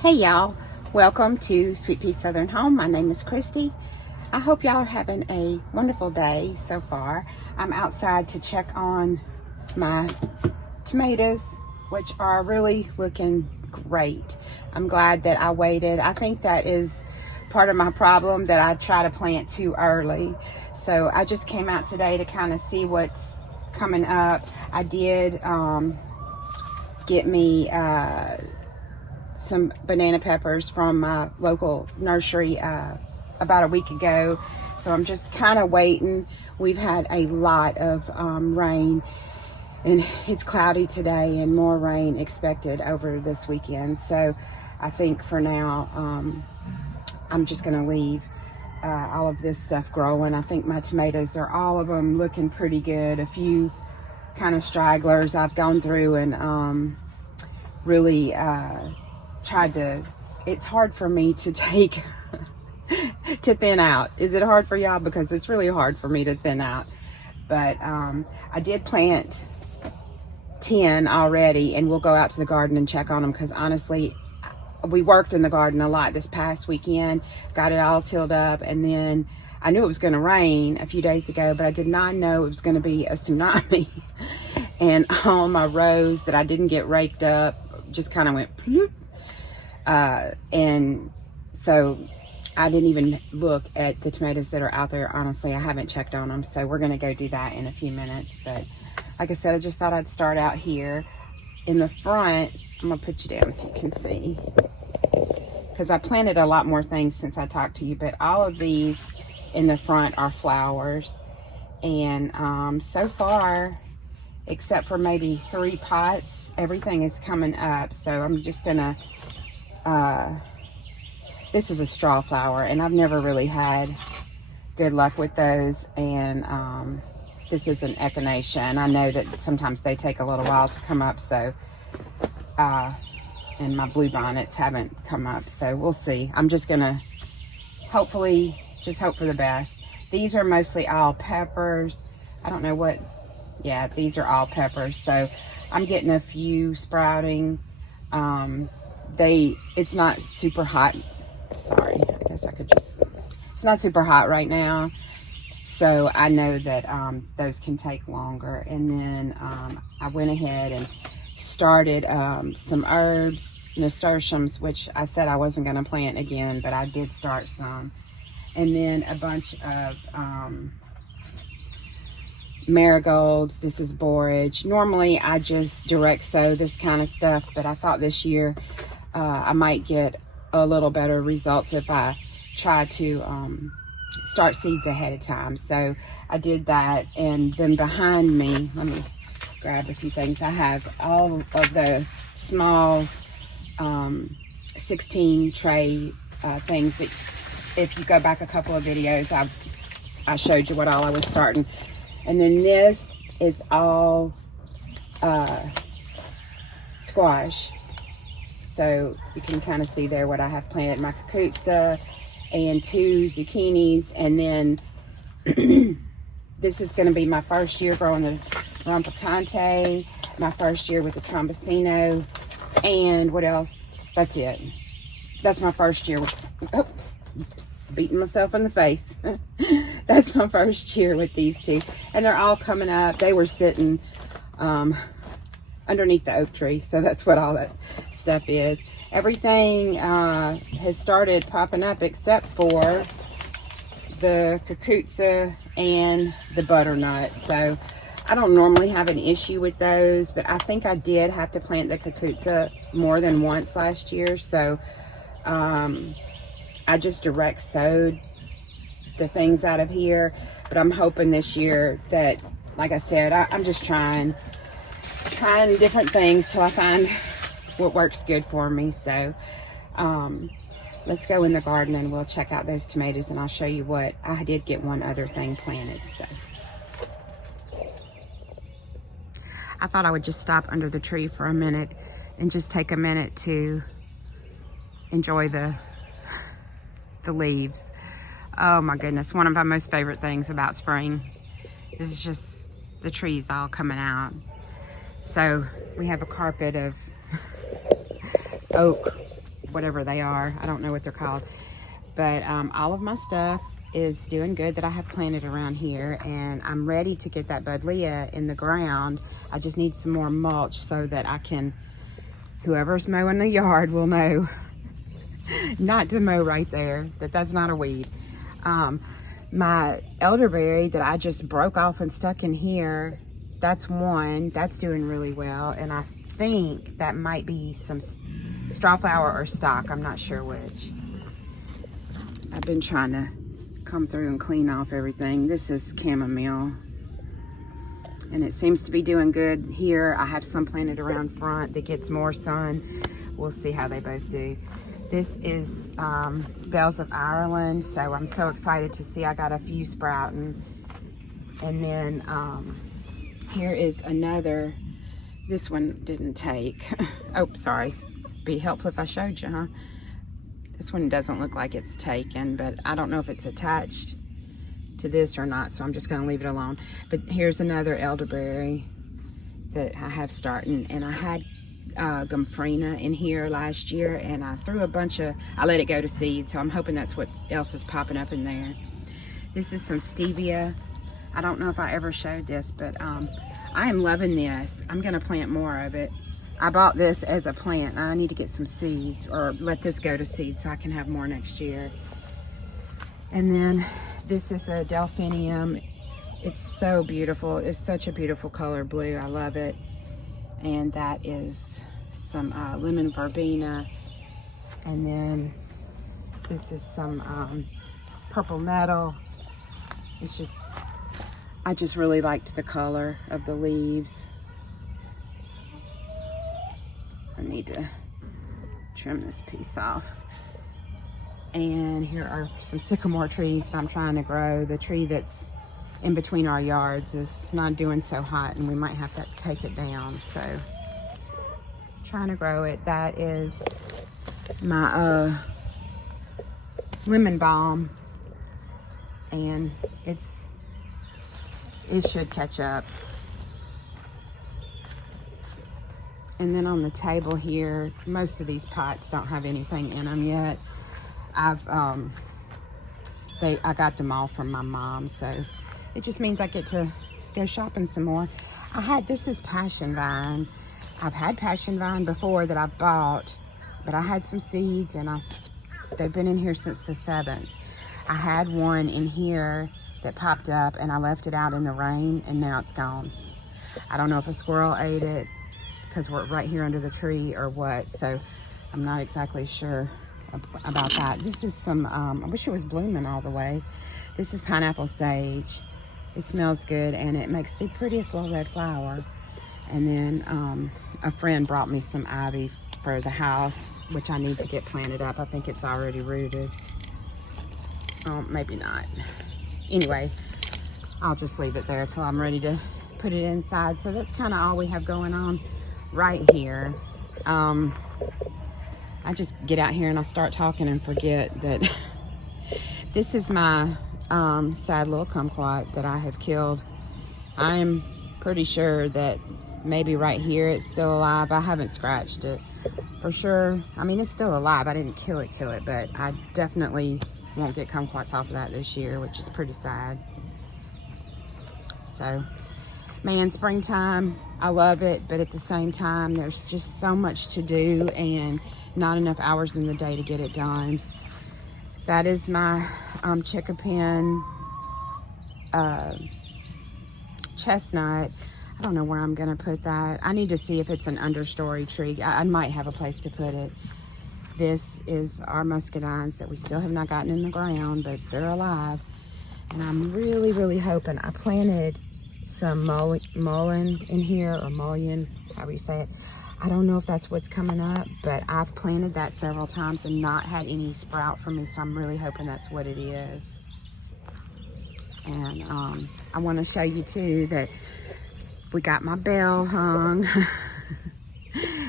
Hey y'all, welcome to Sweet Pea Southern Home. My name is Christy. I hope y'all are having a wonderful day so far. I'm outside to check on my tomatoes, which are really looking great. I'm glad that I waited. I think that is part of my problem, that I try to plant too early. So I just came out today to kind of see what's coming up. I did get me some banana peppers from my local nursery about a week ago. So I'm just kind of waiting. We've had a lot of rain, and it's cloudy today and more rain expected over this weekend. So I think for now, I'm just gonna leave all of this stuff growing. I think my tomatoes are all of them looking pretty good. A few kind of stragglers I've gone through and really tried to, it's hard for me to take to thin out. Is it hard for y'all? Because it's really hard for me to thin out. But I did plant 10 already, and we'll go out to the garden and check on them, because honestly we worked in the garden a lot this past weekend, got it all tilled up, and then I knew it was going to rain a few days ago, but I did not know it was going to be a tsunami. And all my rows that I didn't get raked up just kind of went ploop. And so I didn't even look at the tomatoes that are out there. Honestly, I haven't checked on them. So we're going to go do that in a few minutes. But like I said, I just thought I'd start out here in the front. I'm going to put you down so you can see, because I planted a lot more things since I talked to you. But all of these in the front are flowers. And so far, except for maybe 3 pots, everything is coming up. So I'm just going to this is a straw flower, and I've never really had good luck with those. And this is an echinacea, and I know that sometimes they take a little while to come up. So and my blue bonnets haven't come up, so we'll see. I'm just gonna hopefully just hope for the best. These are mostly all peppers. I don't know what, yeah, these are all peppers. So I'm getting a few sprouting. It's not super hot. Sorry, I guess I could just, it's not super hot right now. So I know that those can take longer. And then I went ahead and started some herbs, nasturtiums, which I said I wasn't gonna plant again, but I did start some. And then a bunch of marigolds. This is borage. Normally I just direct sow this kind of stuff, but I thought this year I might get a little better results if I try to start seeds ahead of time. So I did that. And then behind me, let me grab a few things. I have all of the small 16 tray things that, if you go back a couple of videos, I showed you what all I was starting. And then this is all squash. So you can kind of see there what I have planted. My cucuzza and 2 zucchinis. And then this is going to be my first year growing the Rompicante, my first year with the Trombosino. And what else? That's it. That's my first year with, oh, beating myself in the face. That's my first year with these 2. And they're all coming up. They were sitting underneath the oak tree. So that's what all that stuff is. Everything has started popping up except for the cucuzza and the butternut. So I don't normally have an issue with those, but I think I did have to plant the cucuzza more than once last year. So I just direct sowed the things out of here. But I'm hoping this year that, like I said, I'm just trying different things till I find what works good for me. So let's go in the garden and we'll check out those tomatoes, and I'll show you what I did get one other thing planted. So I thought I would just stop under the tree for a minute and just take a minute to enjoy the leaves. Oh my goodness, one of my most favorite things about spring is just the trees all coming out. So we have a carpet of oak whatever they are. I don't know what they're called. But all of my stuff is doing good that I have planted around here, and I'm ready to get that buddleia in the ground. I just need some more mulch so that I can, whoever's mowing the yard will know not to mow right there, that's not a weed. My elderberry that I just broke off and stuck in here, that's one that's doing really well, and I think that might be some straw flower or stock. I'm not sure which. I've been trying to come through and clean off everything. This is chamomile, and it seems to be doing good here. I have some planted around front that gets more sun. We'll see how they both do. This is Bells of Ireland, so I'm so excited to see I got a few sprouting. And then here is another. This one didn't take. Oh, sorry. Be helpful if I showed you, huh? This one doesn't look like it's taken, but I don't know if it's attached to this or not, so I'm just going to leave it alone. But here's another elderberry that I have starting, and I had Gomphrena in here last year, and I threw a bunch of, I let it go to seed, so I'm hoping that's what else is popping up in there. This is some stevia. I don't know if I ever showed this, but I am loving this. I'm going to plant more of it. I bought this as a plant. I need to get some seeds, or let this go to seed so I can have more next year. And then this is a delphinium. It's so beautiful. It's such a beautiful color blue. I love it. And that is some lemon verbena. And then this is some purple nettle. It's just, I just really liked the color of the leaves. I need to trim this piece off. And here are some sycamore trees that I'm trying to grow. The tree that's in between our yards is not doing so hot, and we might have to take it down. So trying to grow it. That is my lemon balm, and it should catch up. And then on the table here, most of these pots don't have anything in them yet. I got them all from my mom, so it just means I get to go shopping some more. This is passion vine. I've had passion vine before that I've bought, but I had some seeds, and they've been in here since the 7th. I had one in here that popped up, and I left it out in the rain, and now it's gone. I don't know if a squirrel ate it, because we're right here under the tree, or what, so I'm not exactly sure about that. This is some, I wish it was blooming all the way. This is pineapple sage. It smells good, and it makes the prettiest little red flower. And then a friend brought me some ivy for the house, which I need to get planted up. I think it's already rooted. Oh, maybe not. Anyway, I'll just leave it there till I'm ready to put it inside. So that's kind of all we have going on right here. I just get out here and I start talking and forget that this is my sad little kumquat that I have killed. I'm pretty sure that maybe right here it's still alive. I haven't scratched it for sure. I mean, it's still alive. I didn't kill it, but I definitely won't get kumquats off of that this year, which is pretty sad. So, man, springtime, I love it, but at the same time, there's just so much to do and not enough hours in the day to get it done. That is my chickapin chestnut. I don't know where I'm gonna put that. I need to see if it's an understory tree. I might have a place to put it. This is our muscadines that we still have not gotten in the ground, but they're alive. And I'm really, really hoping. I planted some mullein in here, or mullein, however you say it. I don't know if that's what's coming up, but I've planted that several times and not had any sprout from me, so I'm really hoping that's what it is. And I want to show you too that we got my bell hung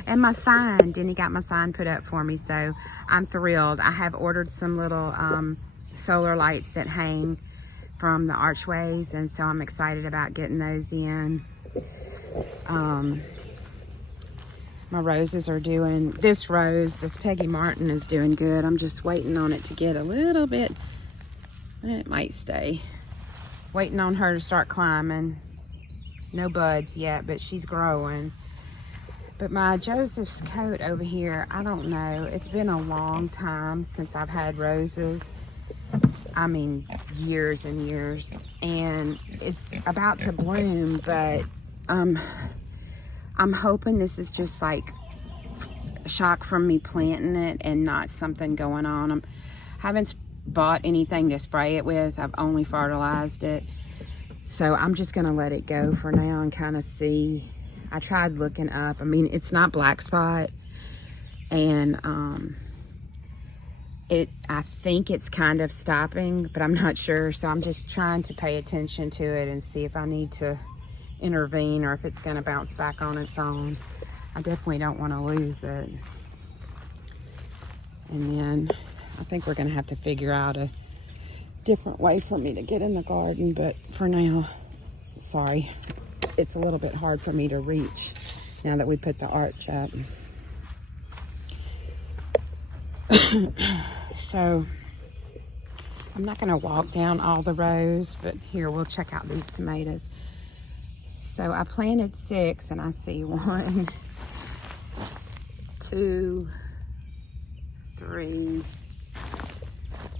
and my sign. Denny got my sign put up for me, so I'm thrilled. I have ordered some little solar lights that hang from the archways, and so I'm excited about getting those in. My roses are doing, this rose, this Peggy Martin is doing good. I'm just waiting on it to get a little bit, it might stay. Waiting on her to start climbing. No buds yet, but she's growing. But my Joseph's coat over here, I don't know. It's been a long time since I've had roses. I mean, years and years. And it's about to bloom, but I'm hoping this is just like a shock from me planting it and not something going on. I haven't bought anything to spray it with. I've only fertilized it. So I'm just gonna let it go for now and kind of see. I tried looking up. I mean, it's not black spot, and I think it's kind of stopping, but I'm not sure. So I'm just trying to pay attention to it and see if I need to intervene or if it's going to bounce back on its own. I definitely don't want to lose it. And then I think we're going to have to figure out a different way for me to get in the garden, but for now, sorry, it's a little bit hard for me to reach now that we put the arch up. So I'm not going to walk down all the rows, but here, we'll check out these tomatoes. So I planted 6, and I see 1, 2, 3,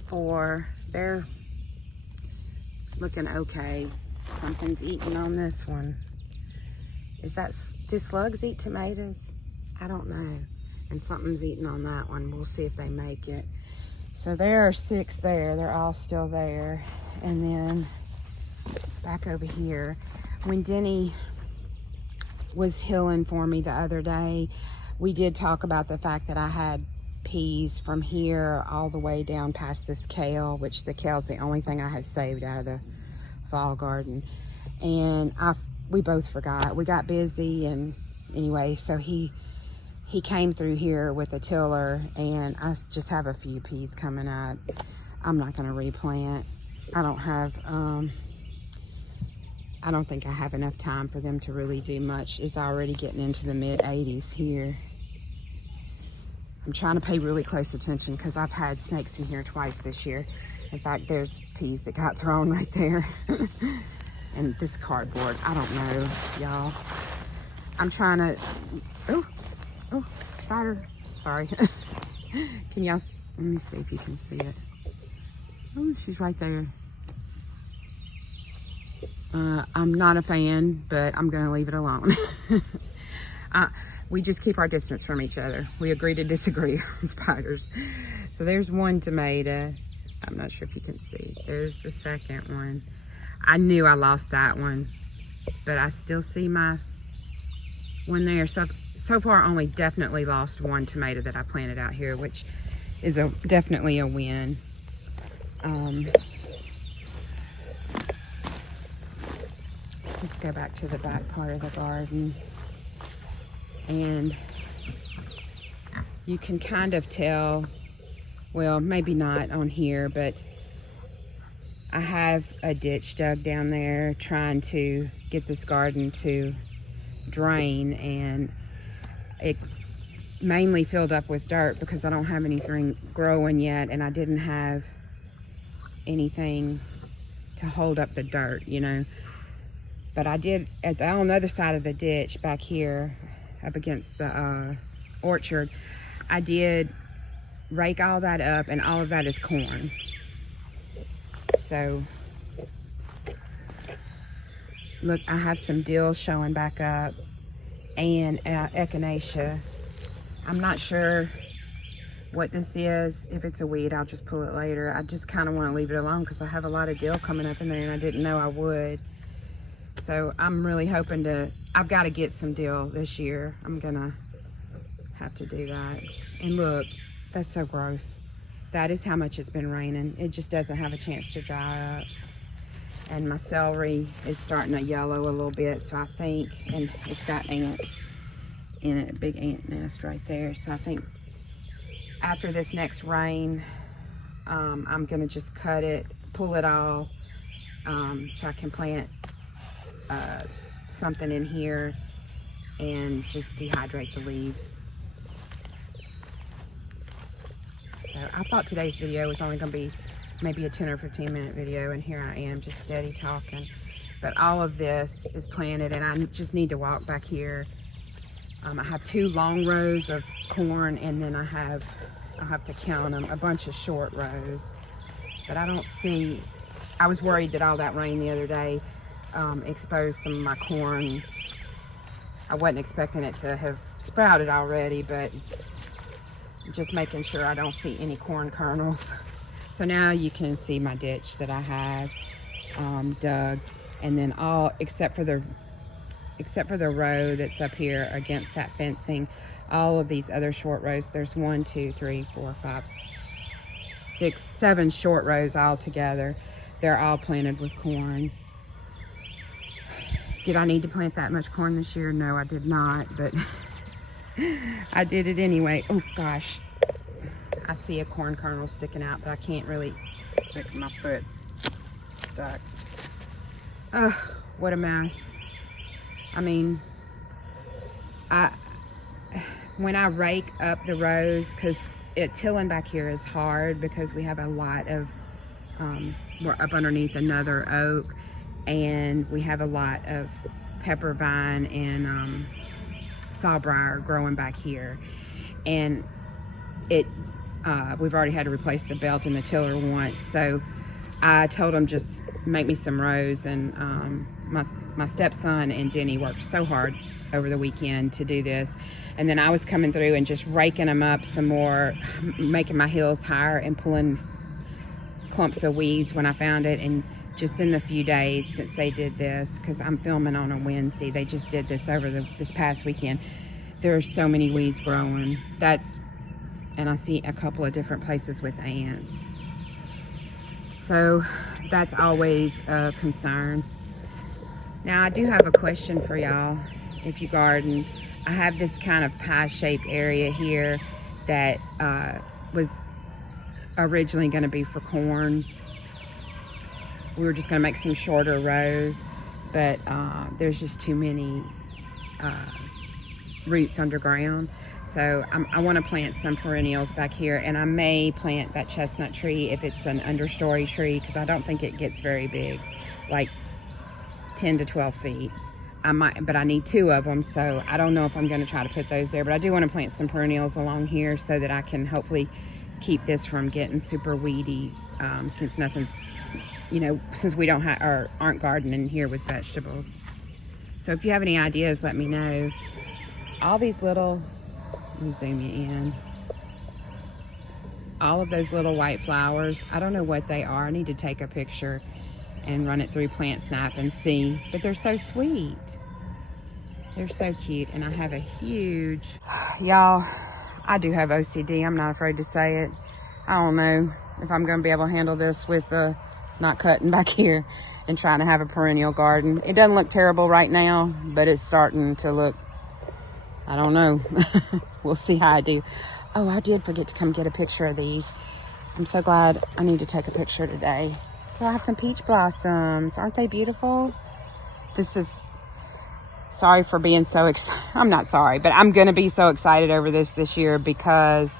4. They're looking okay. Something's eating on this one. Do slugs eat tomatoes? I don't know. And something's eating on that one. We'll see if they make it. So there are 6 there. They're all still there. And then back over here, when Denny was hilling for me the other day, we did talk about the fact that I had peas from here all the way down past this kale, which the kale's the only thing I had saved out of the fall garden. And we both forgot. We got busy, and anyway, so he came through here with a tiller, and I just have a few peas coming up. I'm not going to replant. I don't think I have enough time for them to really do much. It's already getting into the mid-80s here. I'm trying to pay really close attention because I've had snakes in here twice this year. In fact, there's peas that got thrown right there. And this cardboard, I don't know, y'all. I'm trying to, oh, spider, sorry. Can y'all, let me see if you can see it. Oh, she's right there. I'm not a fan, but I'm gonna leave it alone. We just keep our distance from each other. We agree to disagree on spiders. So there's 1 tomato. I'm not sure if you can see. There's the second one. I knew I lost that one, but I still see my one there. So far, only definitely lost 1 tomato that I planted out here, which is definitely a win. Let's go back to the back part of the garden. And you can kind of tell, well, maybe not on here, but I have a ditch dug down there trying to get this garden to drain, and it mainly filled up with dirt because I don't have anything growing yet, and I didn't have anything to hold up the dirt, you know. But I did, on the other side of the ditch back here up against the orchard, I did rake all that up, and all of that is corn. So look, I have some dill showing back up, and echinacea. I'm not sure what this is. If it's a weed, I'll just pull it later. I just kind of want to leave it alone because I have a lot of dill coming up in there, and I didn't know I would. So I'm really hoping I've got to get some dill this year. I'm gonna have to do that. And look, that's so gross. That is how much it's been raining. It just doesn't have a chance to dry up. And my celery is starting to yellow a little bit, so I think, and it's got ants in it, a big ant nest right there. So I think after this next rain, I'm gonna just cut it, pull it all, so I can plant something in here and just dehydrate the leaves. So I thought today's video was only going to be maybe a 10 or 15 minute video, and here I am just steady talking. But all of this is planted, and I just need to walk back here. I have 2 long rows of corn, and then I'll have to count them, a bunch of short rows. But I don't see, I was worried that all that rain the other day exposed some of my corn. I wasn't expecting it to have sprouted already, but just making sure I don't see any corn kernels. So now you can see my ditch that I have dug, and then all except for the row that's up here against that fencing, all of these other short rows, there's 1, 2, 3, 4, 5, 6, 7 short rows all together. They're all planted with corn. Did I need to plant that much corn this year? No, I did not, but I did it anyway. Oh gosh, I see a corn kernel sticking out, but I can't really, my foot's stuck. Ugh, what a mess. I mean, when I rake up the rows, because tilling back here is hard because we have a lot of, we're up underneath another oak, and we have a lot of pepper vine and sawbriar growing back here. And we've already had to replace the belt in the tiller once, so I told them just make me some rows, and my stepson and Denny worked so hard over the weekend to do this. And then I was coming through and just raking them up some more, making my heels higher and pulling clumps of weeds when I found it. And just in the few days since they did this, because I'm filming on a Wednesday, they just did this over this past weekend, there are so many weeds growing. And I see a couple of different places with ants. So that's always a concern. Now I do have a question for y'all. If you garden, I have this kind of pie-shaped area here that was originally going to be for corn. We were just going to make some shorter rows, but there's just too many roots underground. So I want to plant some perennials back here, and I may plant that chestnut tree if it's an understory tree, because I don't think it gets very big, like 10 to 12 feet. I might, but I need 2 of them, so I don't know if I'm going to try to put those there. But I do want to plant some perennials along here so that I can hopefully keep this from getting super weedy, since nothing's, since we don't have or aren't gardening here with vegetables. So if you have any ideas, let me know. All these little, let me zoom you in. All of those little white flowers, I don't know what they are. I need to take a picture and run it through PlantSnap and see, but they're so sweet. They're so cute. And I have a huge, y'all, I do have OCD. I'm not afraid to say it. I don't know if I'm going to be able to handle this with not cutting back here and trying to have a perennial garden. It doesn't look terrible right now, but it's starting to look, I don't know. We'll see how I do. Oh, I did forget to come get a picture of these. I'm so glad I need to take a picture today. So I have some peach blossoms. Aren't they beautiful? This is, sorry for being so excited. I'm not sorry, but I'm going to be so excited over this year because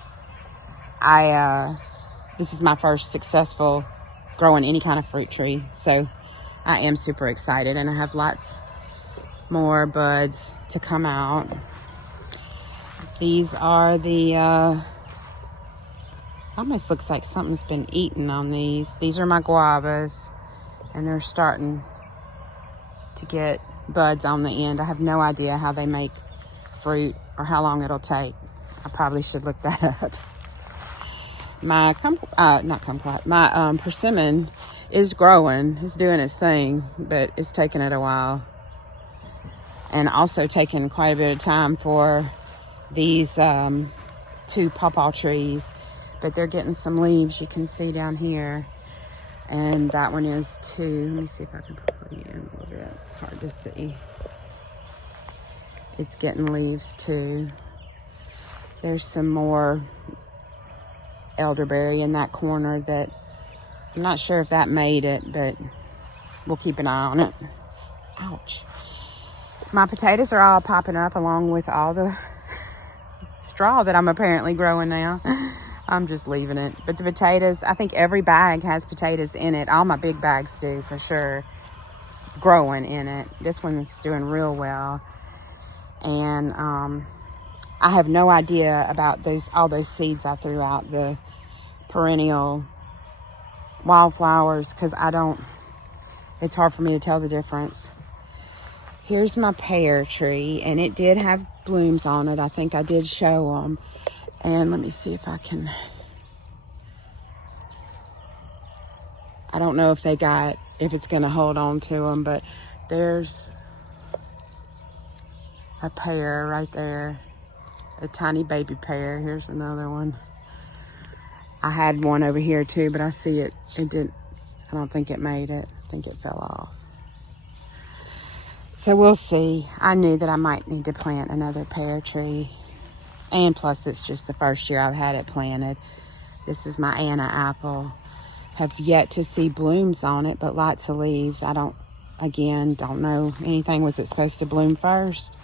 this is my first successful growing any kind of fruit tree. So I am super excited, and I have lots more buds to come out. These are the, almost looks like something's been eaten on these. These are my guavas, and they're starting to get buds on the end. I have no idea how they make fruit or how long it'll take. I probably should look that up. My my persimmon is growing. It's doing its thing, but it's taking it a while, and also taking quite a bit of time for these 2 pawpaw trees, but they're getting some leaves. You can see down here, and that one is too. Let me see if I can pull you in a little bit. It's hard to see. It's getting leaves too. There's some more elderberry in that corner that I'm not sure if that made it, but we'll keep an eye on it. Ouch. My potatoes are all popping up along with all the straw that I'm apparently growing now. I'm just leaving it. But the potatoes, I think every bag has potatoes in it. All my big bags do for sure, growing in it. This one's doing real well. And I have no idea about all those seeds I threw out, the perennial wildflowers, because it's hard for me to tell the difference. Here's my pear tree, and it did have blooms on it. I think I did show them. And let me see if I don't know if it's going to hold on to them, but there's a pear right there, a tiny baby pear. Here's another one. I had one over here too, but I see I don't think it made it. I think it fell off. So we'll see. I knew that I might need to plant another pear tree. And plus, it's just the first year I've had it planted. This is my Anna apple. Have yet to see blooms on it, but lots of leaves. I don't know anything. Was it supposed to bloom first?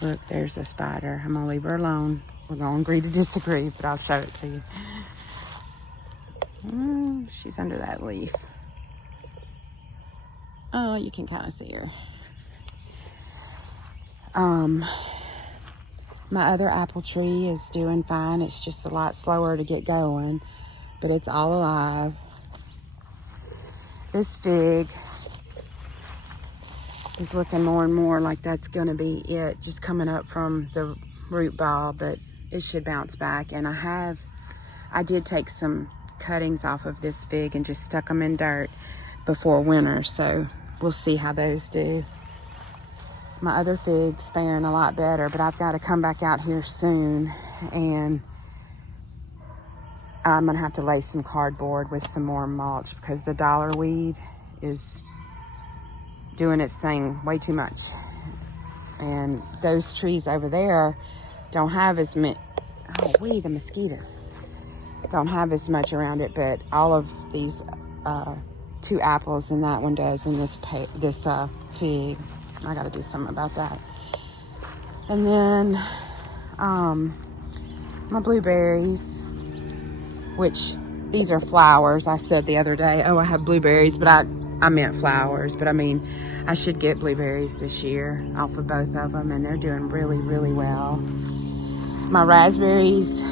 Look, there's a spider. I'm going to leave her alone. We're going to agree to disagree, but I'll show it to you. She's under that leaf. Oh, you can kind of see her. My other apple tree is doing fine. It's just a lot slower to get going, but it's all alive. This fig is looking more and more like that's going to be it, just coming up from the root ball, but it should bounce back. And I did take some cuttings off of this fig and just stuck them in dirt before winter, so we'll see how those do. My other fig's faring a lot better, but I've got to come back out here soon, and I'm gonna have to lay some cardboard with some more mulch because the dollar weed is doing its thing way too much. And those trees over there don't have as many, the mosquitoes don't have as much around it, but all of these 2 apples, and that one does, and this fig. I gotta do something about that. And then my blueberries, which these are flowers. I said the other day, I have blueberries, but I meant flowers. But I mean, I should get blueberries this year off of both of them, and they're doing really, really well. My raspberries,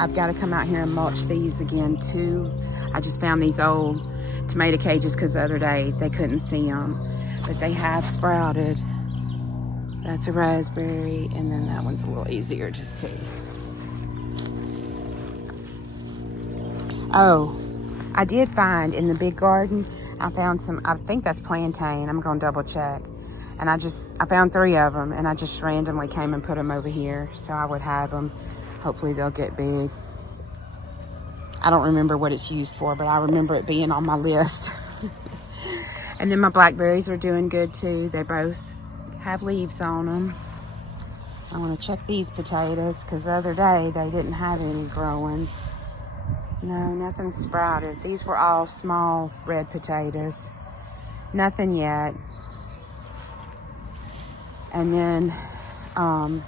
I've got to come out here and mulch these again too. I just found these old tomato cages because the other day they couldn't see them. But they have sprouted. That's a raspberry, and then that one's a little easier to see. Oh, I did find in the big garden, I found some, I think that's plantain. I'm gonna double check. And I found 3 of them, and I just randomly came and put them over here so I would have them. Hopefully they'll get big. I don't remember what it's used for, but I remember it being on my list. And then my blackberries are doing good too. They both have leaves on them. I want to check these potatoes because the other day they didn't have any growing. No, nothing sprouted. These were all small red potatoes. Nothing yet. And then I'm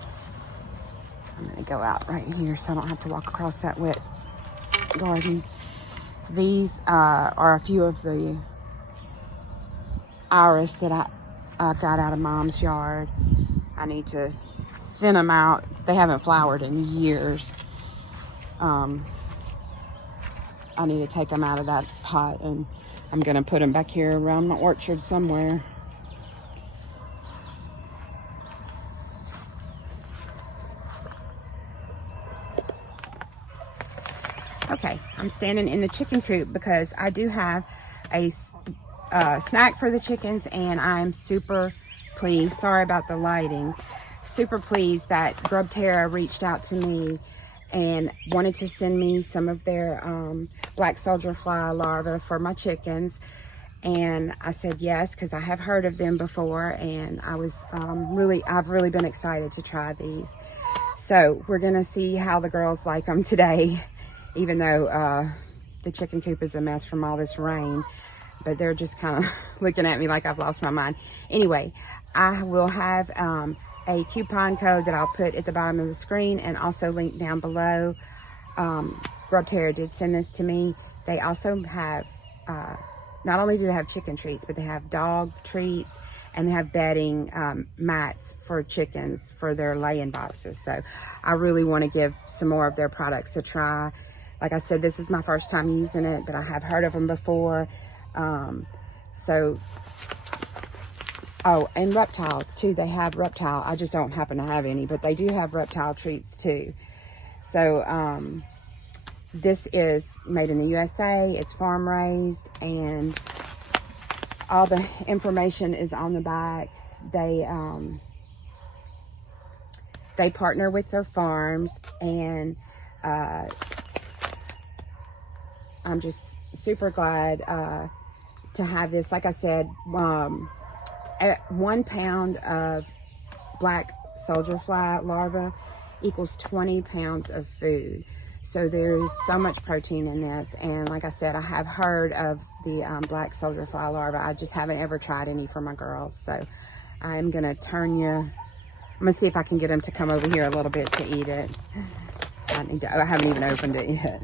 going to go out right here so I don't have to walk across that wet garden. These are a few of the iris that I got out of Mom's yard. I need to thin them out. They haven't flowered in years. I need to take them out of that pot, and I'm gonna put them back here around my orchard somewhere. Okay, I'm standing in the chicken coop because I do have a snack for the chickens, and I'm super pleased. Sorry about the lighting. Super pleased that Grubterra reached out to me and wanted to send me some of their black soldier fly larvae for my chickens. And I said yes, because I have heard of them before, and I was I've really been excited to try these. So we're gonna see how the girls like them today, even though the chicken coop is a mess from all this rain. But they're just kind of looking at me like I've lost my mind. Anyway, I will have a coupon code that I'll put at the bottom of the screen and also link down below. Grub Terra did send this to me. They also have, not only do they have chicken treats, but they have dog treats, and they have bedding mats for chickens for their laying boxes. So I really want to give some more of their products a try. Like I said, this is my first time using it, but I have heard of them before. Oh, and reptiles too. They have reptile. I just don't happen to have any, but they do have reptile treats too. So this is made in the USA. It's farm raised, and all the information is on the back. They partner with their farms, and I'm just super glad to have this. Like I said, 1 pound of black soldier fly larva equals 20 pounds of food. So there's so much protein in this. And like I said, I have heard of the black soldier fly larva. I just haven't ever tried any for my girls. So I'm gonna I'm gonna see if I can get them to come over here a little bit to eat it. I haven't even opened it yet.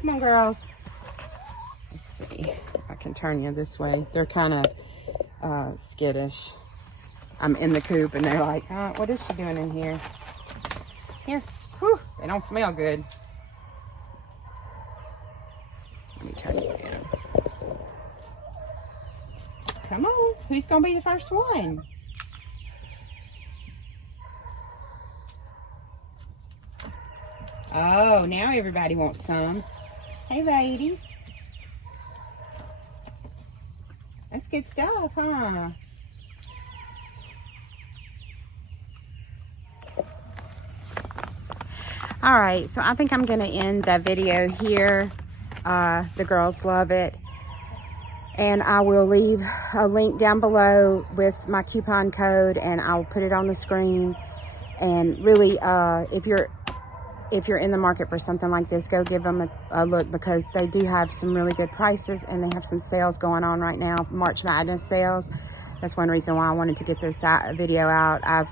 Come on, girls. Let's see if I can turn you this way. They're kind of skittish. I'm in the coop and they're like, oh, what is she doing in here? Here. Whew, they don't smell good. Let me turn you around. Come on, who's gonna be the first one? Oh, now everybody wants some. Hey, ladies. That's good stuff, huh? All right, so I think I'm gonna end the video here. The girls love it. And I will leave a link down below with my coupon code, and I'll put it on the screen. And really, if you're in the market for something like this, go give them a look, because they do have some really good prices, and they have some sales going on right now, March Madness sales. That's one reason why I wanted to get this video out.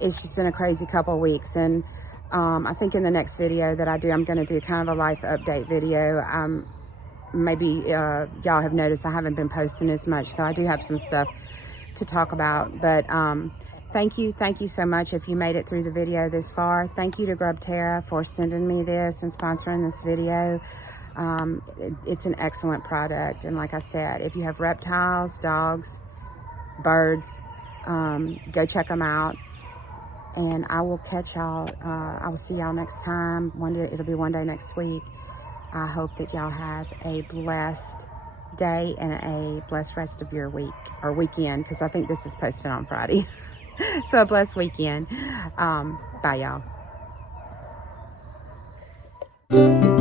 It's just been a crazy couple of weeks, and I think in the next video that I do, I'm going to do kind of a life update video. Maybe y'all have noticed I haven't been posting as much, so I do have some stuff to talk about. But thank you so much if you made it through the video this far. Thank you to Grub Terra for sending me this and sponsoring this video. It's an excellent product, and like I said, if you have reptiles, dogs, birds, go check them out. And I will catch y'all. I will see y'all next time. It'll be one day next week. I hope that y'all have a blessed day and a blessed rest of your week or weekend, because I think this is posted on Friday. So a blessed weekend. Bye, y'all.